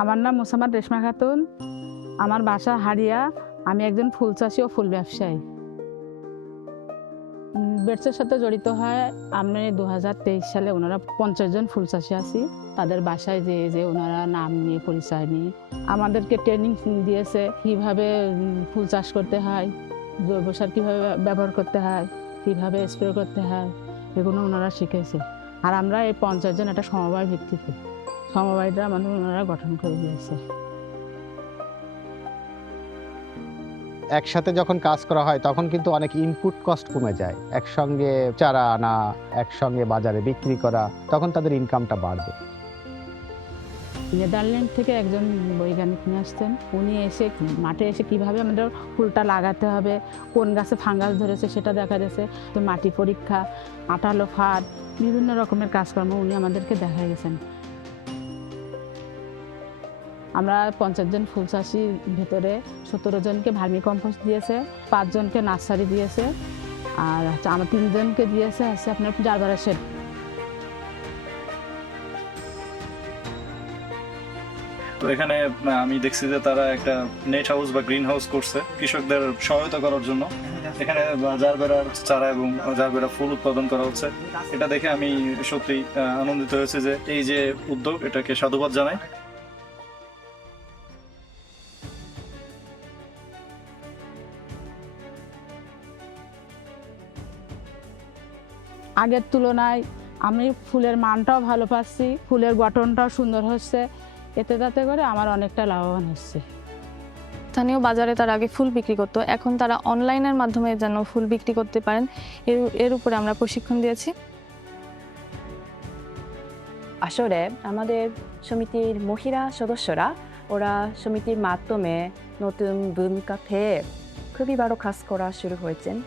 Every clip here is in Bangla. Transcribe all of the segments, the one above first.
আমার নাম মোসাম্মদ রেশমা খাতুন। আমার বাসা হারিয়া। আমি একজন ফুল চাষি ও ফুল ব্যবসায়ী। বেডসের সাথে জড়িত হয় আমি 2023 সালে। ওনারা 50 জন ফুল চাষি আছি। তাদের বাসায় যে ওনারা নাম নিয়ে পরিচয় নিয়ে আমাদেরকে ট্রেনিং দিয়েছে কিভাবে ফুল চাষ করতে হয়, জৈব সার কীভাবে ব্যবহার করতে হয়, কীভাবে স্প্রে করতে হয়, এগুলো ওনারা শিখেছে। আর আমরা এই 50 জন একটা সমবায় ভিত্তিতে সমবায়টা আমাদের ওনারা গঠন করে দিয়েছে। একসাথে যখন কাজ করা হয় তখন কিন্তু অনেক ইনপুট কস্ট কমে যায়। একসঙ্গে চারা আনা, একসঙ্গে বাজারে বিক্রি করা, তখন তাদের ইনকামটা বাড়বে। নেদারল্যান্ড থেকে একজন বৈজ্ঞানিক নিয়ে আসতেন। উনি এসে মাঠে এসে কীভাবে আমাদের ফুলটা লাগাতে হবে, কোন গাছে ফাঙ্গাস ধরেছে সেটা দেখা যাচ্ছে, তো মাটি পরীক্ষা, আঠালো ফাঁদ, বিভিন্ন রকমের কাজকর্ম উনি আমাদেরকে দেখা গেছেন। আমরা 50 জন ফুল চাষির ভেতরে 17 জনকে ভার্মি কম্পোস্ট দিয়েছে, 5 জনকে নার্সারি দিয়েছে, আর আমার 3 জনকে দিয়েছে আপনার জারবারা শেড। তো এখানে আমি দেখছি যে তারা একটা নেট হাউস বা গ্রিন হাউস করছে কৃষকদের সহায়তা করার জন্য। এখানে জারবেরার চারা এবং জারবেরা ফুল উৎপাদন করা হচ্ছে। এটা দেখে আমি সত্যি আনন্দিত হয়েছে যে এই যে উদ্যোগ, এটাকে সাধুবাদ জানাই। আগের তুলনায় আমি ফুলের মানটাও ভালো পাচ্ছি, ফুলের গঠনটাও সুন্দর হচ্ছে, এতে তাতে করে আমার অনেকটা লাভবান হচ্ছে। স্থানীয় বাজারে তারা আগে ফুল বিক্রি করতো, এখন তারা অনলাইনের মাধ্যমে যেন ফুল বিক্রি করতে পারেন এর উপরে আমরা প্রশিক্ষণ দিয়েছি। আসলে আমাদের সমিতির মহিলা সদস্যরা ওরা সমিতির মাধ্যমে নতুন ভূমিকাতে খুবই ভালো কাজ করা শুরু হয়েছেন।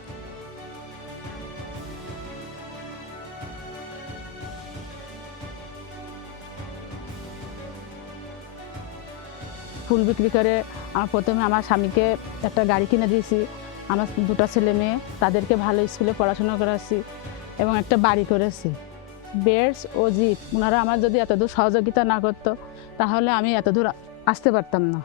ফুল বিক্রি করে প্রথমে আমার স্বামীকে একটা গাড়ি কিনে দিয়েছি, আমার 2টা ছেলে মেয়ে, তাদেরকে ভালো স্কুলে পড়াশোনা করাচ্ছি এবং একটা বাড়ি করেছি। বেডস ও জিপ ওনারা আমার যদি এতদূর সহযোগিতা না করতো তাহলে আমি এতদূর আসতে পারতাম না।